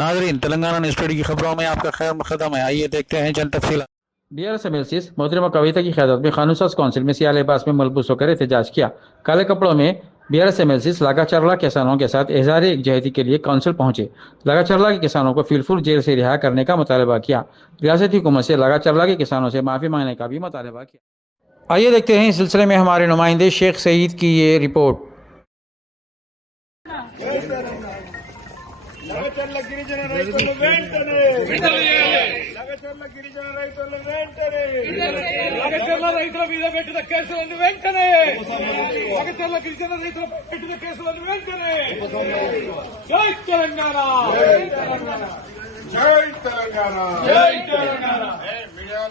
नाजरीन, Telangana news today की खबरों में आपका खैर मकदम है। आइए देखते हैं चंद तफसीलात। बीआरएस एमएलसी मोहतरमा कविता की क़यादत में कानून साज काउंसिल में सियाह लिबास में मलबूस होकर एहतजाज किया। काले कपड़ों में बीआरएस एमएलसी लागाचरला किसानों के साथ इजहार यकजहती के लिए काउंसिल पहुंचे। लागाचरला के किसानों को फिलफुल जेल से रिहा करने का मुतालबा किया। रियासती हुकूमत से लागाचरला के किसानों से माफ़ी मांगने का भी मुतालबा किया। आइए देखते हैं इस सिलसिले में हमारे नुमाइंदे शेख सईद की ये रिपोर्ट। లగచర్ల గిరిజన రైతులు వెంటనే లగచర్ల గిరిజన రైతులు వెంటనే లగచర్ల రైతుల మీద పెట్టిన కేసులను వెంటనే లగచర్ల గిరిజన రైతుల పెట్టిన కేసులను వెంటనే జై తెలంగాణ జై తెలంగాణ జై తెలంగాణ జై తెలంగాణ మీడియా